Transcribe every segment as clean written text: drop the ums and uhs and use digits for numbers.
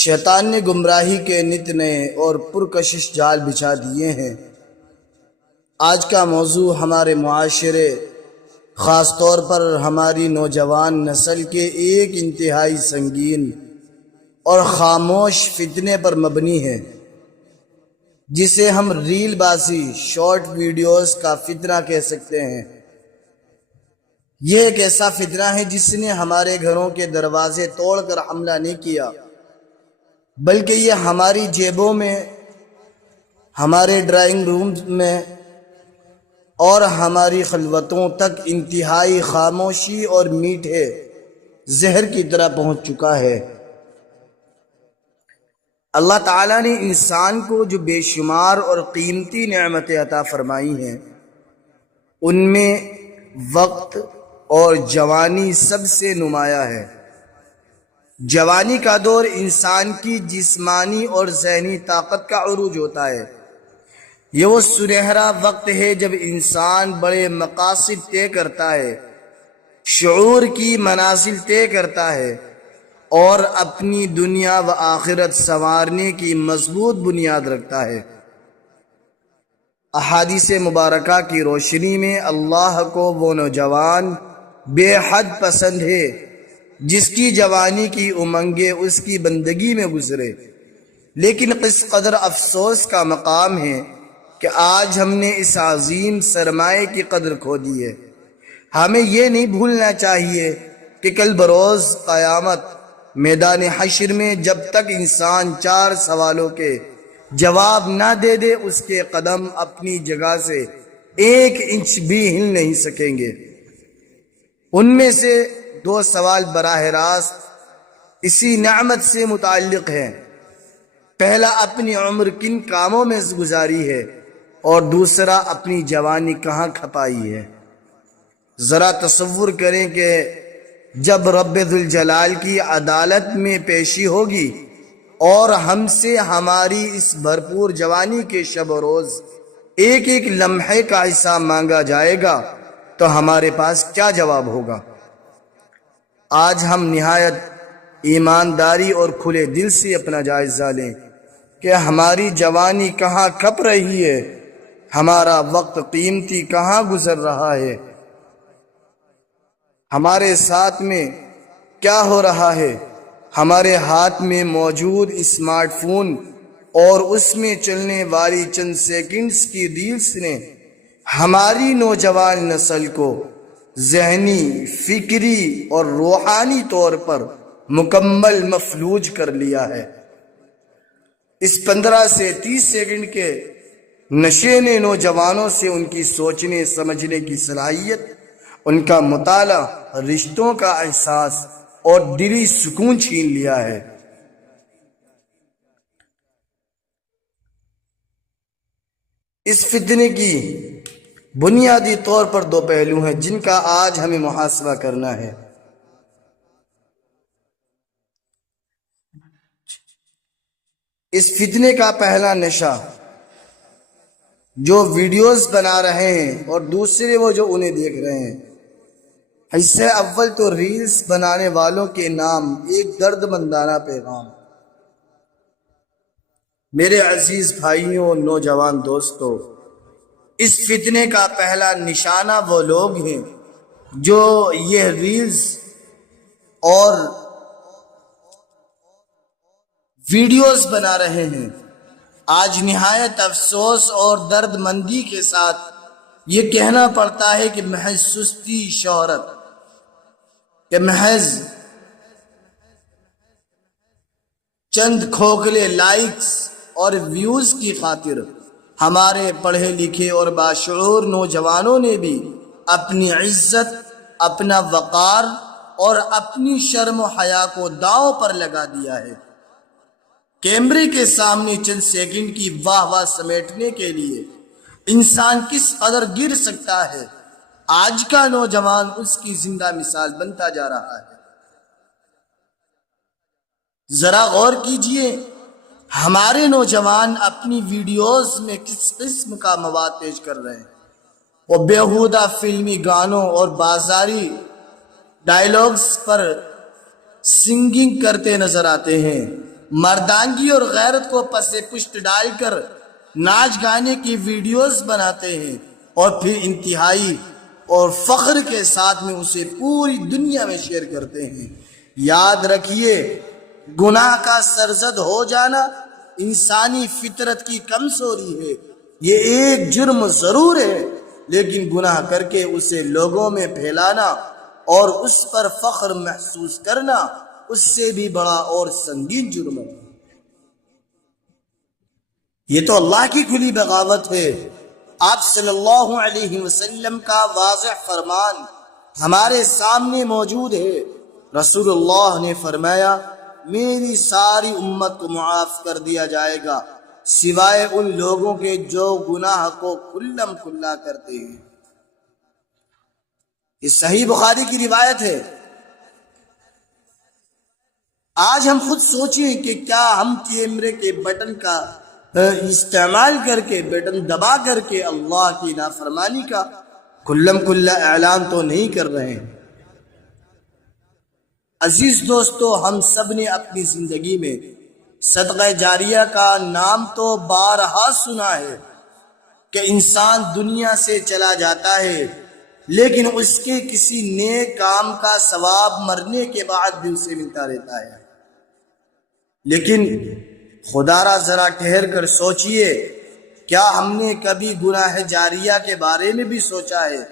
شیطان نے گمراہی کے نت نئے اور پرکشش جال بچھا دیے ہیں۔ آج کا موضوع ہمارے معاشرے، خاص طور پر ہماری نوجوان نسل کے ایک انتہائی سنگین اور خاموش فتنے پر مبنی ہے، جسے ہم ریل بازی، شارٹ ویڈیوز کا فتنہ کہہ سکتے ہیں۔ یہ ایک ایسا فتنہ ہے جس نے ہمارے گھروں کے دروازے توڑ کر حملہ نہیں کیا، بلکہ یہ ہماری جیبوں میں، ہمارے ڈرائنگ روم میں اور ہماری خلوتوں تک انتہائی خاموشی اور میٹھے زہر کی طرح پہنچ چکا ہے۔ اللہ تعالیٰ نے انسان کو جو بے شمار اور قیمتی نعمتیں عطا فرمائی ہیں، ان میں وقت اور جوانی سب سے نمایاں ہے۔ جوانی کا دور انسان کی جسمانی اور ذہنی طاقت کا عروج ہوتا ہے۔ یہ وہ سنہرا وقت ہے جب انسان بڑے مقاصد طے کرتا ہے، شعور کی منازل طے کرتا ہے اور اپنی دنیا و آخرت سنوارنے کی مضبوط بنیاد رکھتا ہے۔ احادیث مبارکہ کی روشنی میں اللہ کو وہ نوجوان بے حد پسند ہے جس کی جوانی کی امنگیں اس کی بندگی میں گزرے، لیکن کس قدر افسوس کا مقام ہے کہ آج ہم نے اس عظیم سرمایہ کی قدر کھو دی ہے۔ ہمیں یہ نہیں بھولنا چاہیے کہ کل بروز قیامت میدان حشر میں جب تک انسان 4 سوالوں کے جواب نہ دے دے، اس کے قدم اپنی جگہ سے 1 انچ بھی ہل نہیں سکیں گے۔ ان میں سے 2 سوال براہ راست اسی نعمت سے متعلق ہیں۔ پہلا، اپنی عمر کن کاموں میں گزاری ہے، اور دوسرا، اپنی جوانی کہاں کھپائی ہے۔ ذرا تصور کریں کہ جب رب ذوالجلال کی عدالت میں پیشی ہوگی اور ہم سے ہماری اس بھرپور جوانی کے شب و روز ایک ایک لمحے کا حساب مانگا جائے گا تو ہمارے پاس کیا جواب ہوگا؟ آج ہم نہایت ایمانداری اور کھلے دل سے اپنا جائزہ لیں کہ ہماری جوانی کہاں کھپ رہی ہے، ہمارا وقت قیمتی کہاں گزر رہا ہے، ہمارے ساتھ میں کیا ہو رہا ہے۔ ہمارے ہاتھ میں موجود اسمارٹ فون اور اس میں چلنے والی چند سیکنڈز کی ریلز نے ہماری نوجوان نسل کو ذہنی، فکری اور روحانی طور پر مکمل مفلوج کر لیا ہے۔ اس 15 سے 30 سیکنڈ کے نشے نے نوجوانوں سے ان کی سوچنے سمجھنے کی صلاحیت، ان کا مطالعہ، رشتوں کا احساس اور دلی سکون چھین لیا ہے۔ اس فتنے کی بنیادی طور پر 2 پہلو ہیں جن کا آج ہمیں محاسبہ کرنا ہے۔ اس فتنے کا پہلا نشہ جو ویڈیوز بنا رہے ہیں اور دوسرے وہ جو انہیں دیکھ رہے ہیں۔ حصہ اول تو ریلز بنانے والوں کے نام ایک درد مندانہ پیغام۔ میرے عزیز بھائیوں، نوجوان دوستو، اس فتنے کا پہلا نشانہ وہ لوگ ہیں جو یہ ریلز اور ویڈیوز بنا رہے ہیں۔ آج نہایت افسوس اور درد مندی کے ساتھ یہ کہنا پڑتا ہے کہ محض سستی، شہرت، کہ محض چند کھوکھلے لائکس اور ویوز کی خاطر ہمارے پڑھے لکھے اور باشعور نوجوانوں نے بھی اپنی عزت، اپنا وقار اور اپنی شرم و حیا کو داؤں پر لگا دیا ہے۔ کیمرے کے سامنے چند سیکنڈ کی واہ واہ سمیٹنے کے لیے انسان کس قدر گر سکتا ہے، آج کا نوجوان اس کی زندہ مثال بنتا جا رہا ہے۔ ذرا غور کیجئے، ہمارے نوجوان اپنی ویڈیوز میں کس قسم کا مواد پیش کر رہے ہیں۔ وہ بیہودہ فلمی گانوں اور بازاری ڈائیلاگز پر سنگنگ کرتے نظر آتے ہیں۔ مردانگی اور غیرت کو پس پشت ڈال کر ناچ گانے کی ویڈیوز بناتے ہیں اور پھر انتہائی اور فخر کے ساتھ میں اسے پوری دنیا میں شیئر کرتے ہیں۔ یاد رکھیے، گناہ کا سرزد ہو جانا انسانی فطرت کی کمزوری ہے۔ یہ ایک جرم ضرور ہے، لیکن گناہ کر کے اسے لوگوں میں پھیلانا اور اس پر فخر محسوس کرنا اس سے بھی بڑا اور سنگین جرم ہے۔ یہ تو اللہ کی کھلی بغاوت ہے۔ آپ صلی اللہ علیہ وسلم کا واضح فرمان ہمارے سامنے موجود ہے۔ رسول اللہ نے فرمایا، میری ساری امت کو معاف کر دیا جائے گا سوائے ان لوگوں کے جو گناہ کو کھلم کھلا کرتے ہیں۔ یہ صحیح بخاری کی روایت ہے۔ آج ہم خود سوچیں کہ کیا ہم کیمرے کے بٹن کا استعمال کر کے، بٹن دبا کر کے اللہ کی نافرمانی کا کھلم کھلا اعلان تو نہیں کر رہے ہیں؟ عزیز دوستو، ہم سب نے اپنی زندگی میں صدقہ جاریہ کا نام تو بارہا سنا ہے کہ انسان دنیا سے چلا جاتا ہے لیکن اس کے کسی نیک کام کا ثواب مرنے کے بعد بھی اسے ملتا رہتا ہے۔ لیکن خدا را ذرا ٹھہر کر سوچئے، کیا ہم نے کبھی گناہ جاریہ کے بارے میں بھی سوچا ہے؟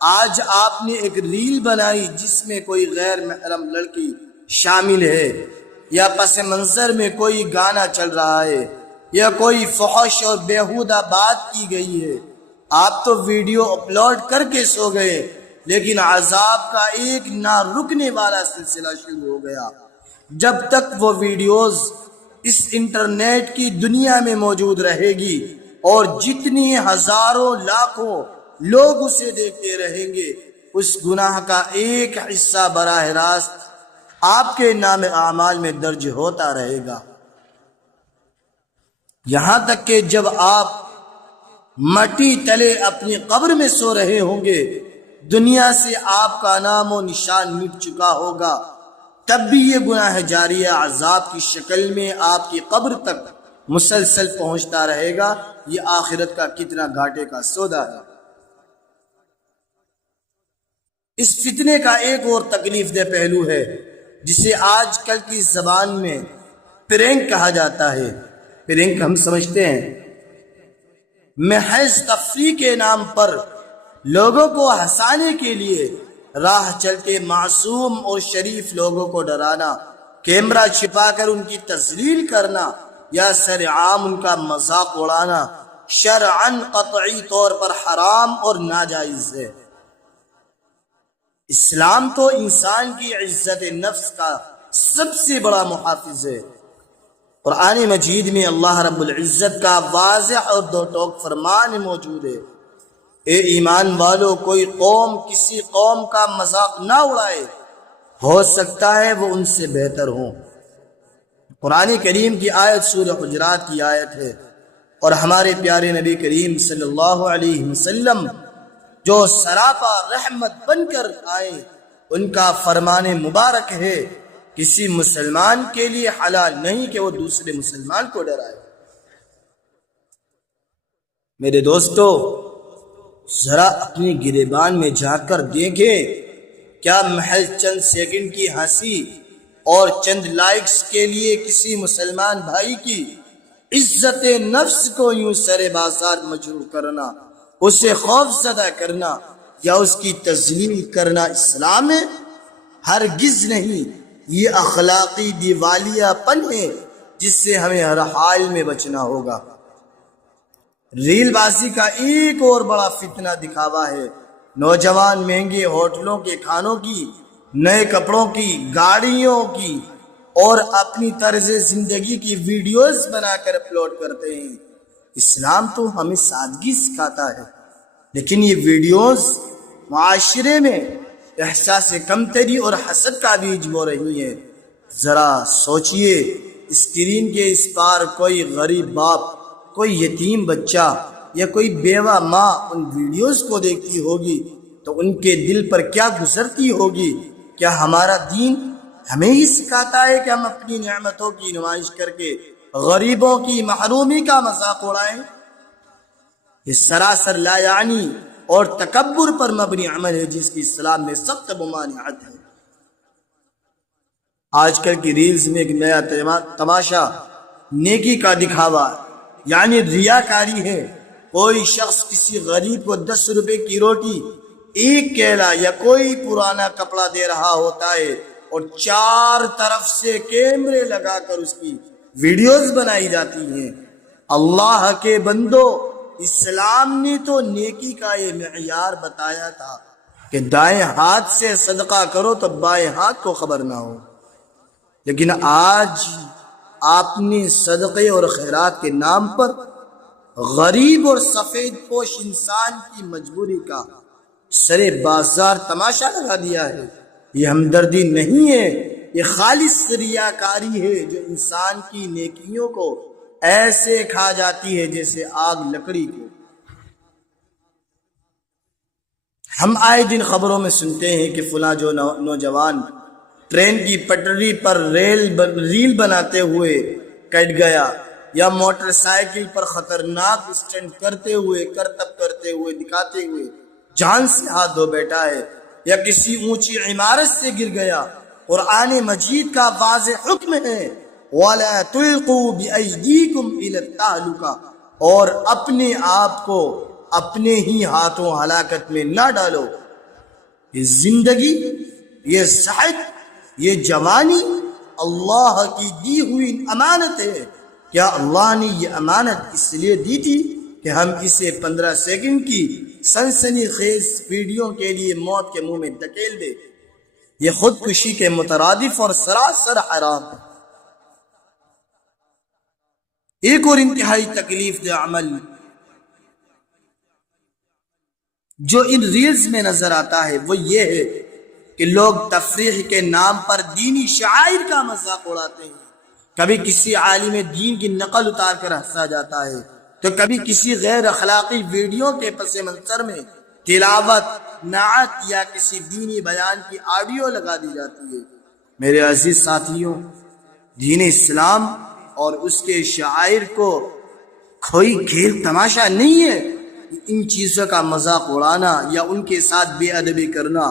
آج آپ نے ایک ریل بنائی جس میں کوئی غیر محرم لڑکی شامل ہے، یا پس منظر میں کوئی گانا چل رہا ہے، یا کوئی فحش اور بیہودہ بات کی گئی ہے۔ آپ تو ویڈیو اپلوڈ کر کے سو گئے، لیکن عذاب کا ایک نہ رکنے والا سلسلہ شروع ہو گیا۔ جب تک وہ ویڈیوز اس انٹرنیٹ کی دنیا میں موجود رہے گی اور جتنی ہزاروں لاکھوں لوگ اسے دیکھتے رہیں گے، اس گناہ کا ایک حصہ براہ راست آپ کے نام اعمال میں درج ہوتا رہے گا، یہاں تک کہ جب آپ مٹی تلے اپنی قبر میں سو رہے ہوں گے، دنیا سے آپ کا نام و نشان مٹ چکا ہوگا، تب بھی یہ گناہ جاریہ عذاب کی شکل میں آپ کی قبر تک مسلسل پہنچتا رہے گا۔ یہ آخرت کا کتنا گھاٹے کا سودا ہے۔ اس فتنے کا ایک اور تکلیف دہ پہلو ہے جسے آج کل کی زبان میں پرینک کہا جاتا ہے۔ پرینک ہم سمجھتے ہیں محض تفریح کے نام پر لوگوں کو ہنسانے کے لیے راہ چلتے معصوم اور شریف لوگوں کو ڈرانا، کیمرہ چھپا کر ان کی تذلیل کرنا یا سر عام ان کا مذاق اڑانا شرعاً قطعی طور پر حرام اور ناجائز ہے۔ اسلام تو انسان کی عزت نفس کا سب سے بڑا محافظ ہے۔ قرآن مجید میں اللہ رب العزت کا واضح اور دو ٹوک فرمان موجود ہے، اے ایمان والو، کوئی قوم کسی قوم کا مذاق نہ اڑائے، ہو سکتا ہے وہ ان سے بہتر ہوں۔ قرآن کریم کی آیت سورہ حجرات کی آیت ہے، اور ہمارے پیارے نبی کریم صلی اللہ علیہ وسلم جو سراپا رحمت بن کر آئے، ان کا فرمان مبارک ہے، کسی مسلمان کے لیے حلال نہیں کہ وہ دوسرے مسلمان کو ڈرائے۔ میرے دوستو، ذرا اپنی گریبان میں جا کر دیکھیں، کیا محض چند سیکنڈ کی ہنسی اور چند لائکس کے لیے کسی مسلمان بھائی کی عزت نفس کو یوں سر بازار مجروح کرنا، اسے خوف زدہ کرنا یا اس کی تذلیل کرنا اسلام ہے؟ ہرگز نہیں۔ یہ اخلاقی دیوالیہ پن ہے جس سے ہمیں ہر حال میں بچنا ہوگا۔ ریل بازی کا ایک اور بڑا فتنہ دکھاوا ہے۔ نوجوان مہنگے ہوٹلوں کے کھانوں کی، نئے کپڑوں کی، گاڑیوں کی اور اپنی طرز زندگی کی ویڈیوز بنا کر اپلوڈ کرتے ہیں۔ اسلام تو ہمیں سادگی سکھاتا ہے، لیکن یہ ویڈیوز معاشرے میں احساس کمتری اور حسد کا بیج بو رہی ہے۔ ذرا سوچئے، اسکرین کے اس پار کوئی غریب باپ، کوئی یتیم بچہ یا کوئی بیوہ ماں ان ویڈیوز کو دیکھتی ہوگی تو ان کے دل پر کیا گزرتی ہوگی؟ کیا ہمارا دین ہمیں ہی سکھاتا ہے کہ ہم اپنی نعمتوں کی نمائش کر کے غریبوں کی محرومی کا مذاق اڑائیں۔ یہ سراسر لا یعنی اور تکبر پر مبنی عمل ہے جس کی اسلام میں سخت ممانعت ہے۔ آج کل کی ریلز میں ایک نیا تماشا نیکی کا دکھاوا یعنی ریاکاری ہے۔ کوئی شخص کسی غریب کو 10 روپے کی روٹی، ایک کیلا یا کوئی پرانا کپڑا دے رہا ہوتا ہے اور 4 طرف سے کیمرے لگا کر اس کی ویڈیوز بنائی جاتی ہیں۔ اللہ کے بندو، اسلام نے تو نیکی کا یہ معیار بتایا تھا کہ دائیں ہاتھ سے صدقہ کرو تو بائیں ہاتھ کو خبر نہ ہو، لیکن آج آپ نے صدقے اور خیرات کے نام پر غریب اور سفید پوش انسان کی مجبوری کا سرے بازار تماشا لگا دیا ہے۔ یہ ہمدردی نہیں ہے، یہ خالص ریاکاری ہے جو انسان کی نیکیوں کو ایسے کھا جاتی ہے جیسے آگ لکڑی کو۔ ہم آئے دن خبروں میں سنتے ہیں کہ فلاں جو نوجوان ٹرین کی پٹری پر ریل بناتے ہوئے کٹ گیا، یا موٹر سائیکل پر خطرناک اسٹنٹ کرتے ہوئے کرتب کرتے ہوئے دکھاتے ہوئے جان سے ہاتھ دھو بیٹھا ہے، یا کسی اونچی عمارت سے گر گیا۔ قرآن مجید کا واضح حکم ہے وَلَا تُلْقُوا بِأَيْدِيكُمْ إِلَى التَّهْلُكَةِ، اور اپنے آپ کو اپنے ہی ہاتھوں ہلاکت میں نہ ڈالو۔ یہ زندگی، یہ صحت، یہ جوانی اللہ کی دی ہوئی امانت ہے۔ کیا اللہ نے یہ امانت اس لیے دی تھی کہ ہم اسے 15 سیکنڈ کی سنسنی خیز ویڈیو کے لیے موت کے منہ میں دھکیل دے؟ یہ خودکشی کے مترادف اور سراسر حرام ہے۔ ایک اور انتہائی تکلیف دہ عمل جو ان ریلز میں نظر آتا ہے وہ یہ ہے کہ لوگ تفریح کے نام پر دینی شعائر کا مذاق اڑاتے ہیں۔ کبھی کسی عالم دین کی نقل اتار کر ہنسا جاتا ہے تو کبھی کسی غیر اخلاقی ویڈیو کے پس منظر میں تلاوت، نعت یا کسی دینی بیان کی آڈیو لگا دی جاتی ہے۔ میرے عزیز ساتھیوں، دین اسلام اور اس کے شعائر کو کوئی کھیل تماشا نہیں ہے۔ ان چیزوں کا مذاق اڑانا یا ان کے ساتھ بے ادبی کرنا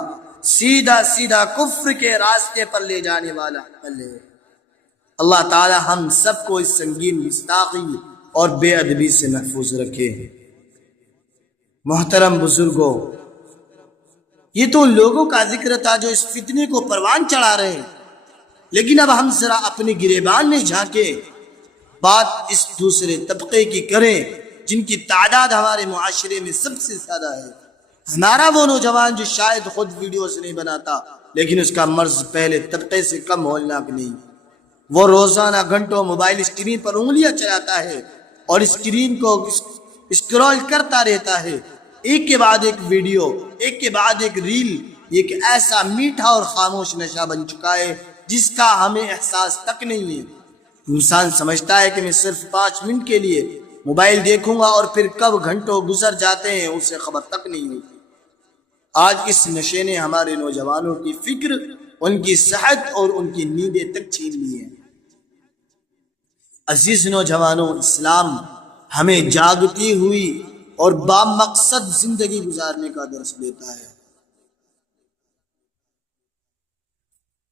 سیدھا کفر کے راستے پر لے جانے والا عمل ہے۔ اللہ تعالی ہم سب کو اس سنگین گستاخی اور بے ادبی سے محفوظ رکھے۔ محترم بزرگوں، یہ تو ان لوگوں کا ذکر تھا جو اس فتنے کو پروان چڑھا رہے ہیں، لیکن اب ہم ذرا اپنے گریبان میں جھانکے بات اس دوسرے طبقے کی کریں جن کی تعداد ہمارے معاشرے میں سب سے زیادہ ہے۔ ہمارا وہ نوجوان جو شاید خود ویڈیوز نہیں بناتا لیکن اس کا مرض پہلے طبقے سے کم ہولناک نہیں۔ وہ روزانہ گھنٹوں موبائل اسکرین پر انگلیاں چلاتا ہے اور اسکرین کو اسکرول کرتا رہتا ہے، ایک کے بعد ایک ویڈیو، ایک کے بعد ایک ریل۔ یہ ایک ایسا میٹھا اور خاموش نشہ بن چکا ہے جس کا ہمیں احساس تک نہیں ہے۔ انسان سمجھتا ہے کہ میں صرف 5 منٹ کے لیے موبائل دیکھوں گا اور پھر کب گھنٹوں گزر جاتے ہیں اسے خبر تک نہیں ہوتی۔ آج اس نشے نے ہمارے نوجوانوں کی فکر، ان کی صحت اور ان کی نیندیں تک چھین لی ہیں۔ عزیز نوجوانوں، اسلام ہمیں جاگتی ہوئی اور بامقصد زندگی گزارنے کا درس دیتا ہے۔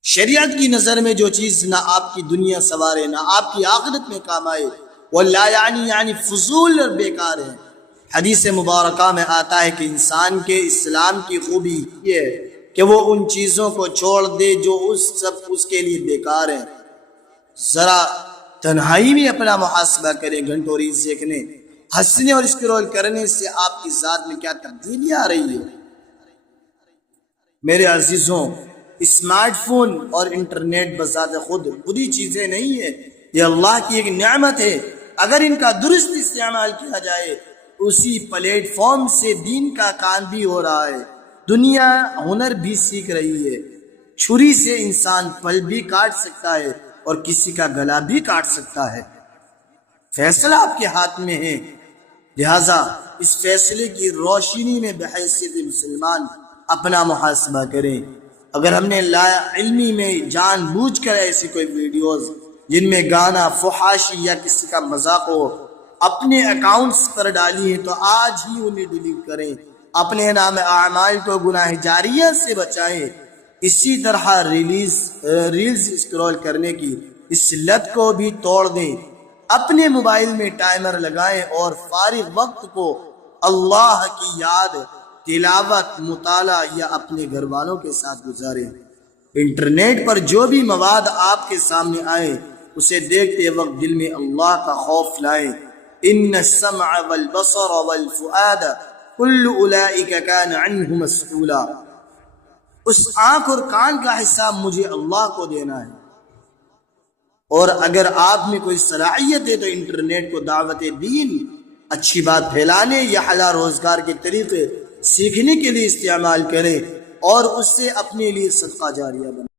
شریعت کی نظر میں جو چیز نہ آپ کی دنیا سنوارے نہ آپ کی آخرت میں کام آئے وہ لا یعنی فضول اور بیکار ہے۔ حدیث مبارکہ میں آتا ہے کہ انسان کے اسلام کی خوبی یہ ہے کہ وہ ان چیزوں کو چھوڑ دے جو اس کے لیے بیکار ہیں۔ ذرا تنہائی میں اپنا محاسبہ کریں، گھنٹوں ریلز دیکھنے، ہنسنے اور اسکرول کرنے سے آپ کی ذات میں کیا تبدیلی آ رہی ہے۔ میرے عزیزوں، اسمارٹ فون اور انٹرنیٹ بذات خود بری چیزیں نہیں ہیں، یہ اللہ کی ایک نعمت ہے۔ اگر ان کا درست استعمال کیا جائے، اسی پلیٹ فارم سے دین کا کام بھی ہو رہا ہے، دنیا ہنر بھی سیکھ رہی ہے۔ چھری سے انسان پھل بھی کاٹ سکتا ہے اور کسی کا گلا بھی کاٹ سکتا ہے۔ فیصلہ آپ کے ہاتھ میں ہے، لہذا اس فیصلے کی روشنی میں بحیثیت مسلمان اپنا محاسبہ کریں۔ اگر ہم نے لا علمی میں جان بوجھ کر ایسی کوئی ویڈیوز جن میں گانا، فحاشی یا کسی کا مذاق ہو اپنے اکاؤنٹس پر ڈالی ہے تو آج ہی انہیں ڈیلیٹ کریں، اپنے نام اعمال کو گناہ جاریہ سے بچائیں۔ اسی طرح ریلز اسکرول کرنے کی اس لت کو بھی توڑ دیں، اپنے موبائل میں ٹائمر لگائیں اور فارغ وقت کو اللہ کی یاد، تلاوت، مطالعہ یا اپنے گھر والوں کے ساتھ گزاریں۔ انٹرنیٹ پر جو بھی مواد آپ کے سامنے آئے اسے دیکھتے وقت دل میں اللہ کا خوف لائیں۔ ان السمع والبصر والفؤاد کل اولئک کان عنہ مسئولا، اس آنکھ اور کان کا حساب مجھے اللہ کو دینا ہے۔ اور اگر آپ میں کوئی صلاحیت ہے تو انٹرنیٹ کو دعوت دین، اچھی بات پھیلانے یا حلال روزگار کے طریقے سیکھنے کے لیے استعمال کریں اور اس سے اپنے لیے صدقہ جاریہ بنائیں۔